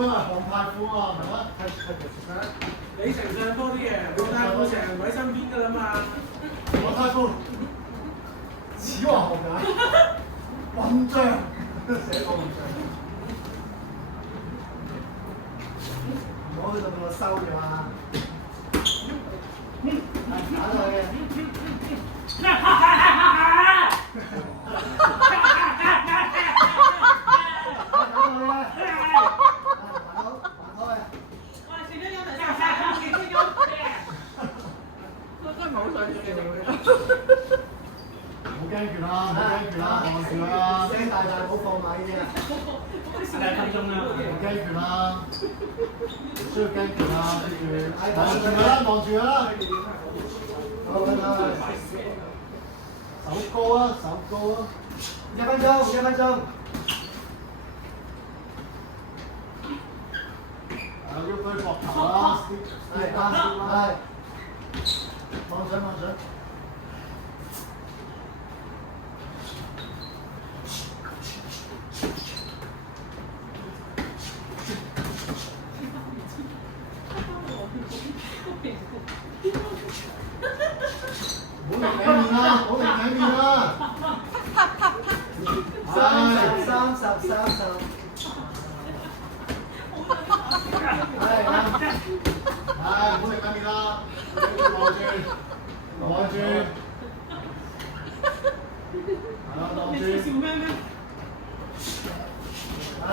款啊，航太款啊，係咪？係你成上坡啲嘅，我太褲成日喺身邊㗎啦嘛。航太褲，此話何解？混帳，寫個混帳。唔好去到咁我收住嘛。打落去嘅。冇驚住啦，冇驚住啦，望住啦，聲大冇放米啫。2分鐘啦，冇驚住啦，唔需要驚住啦，跟住望住佢啦，望住佢啦。好啦，手高啊，手高啊，1分鐘，1分鐘。要佢膊頭啦，係，望上。唔好擰面啦，唔好擰面啦。30。係，唔好擰面啦，望住。你笑咩？係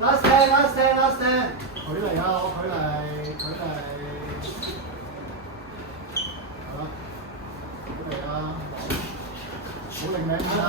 ，last stand。佢嚟啊，佢嚟。係啦，佢嚟啊，好擰面啦。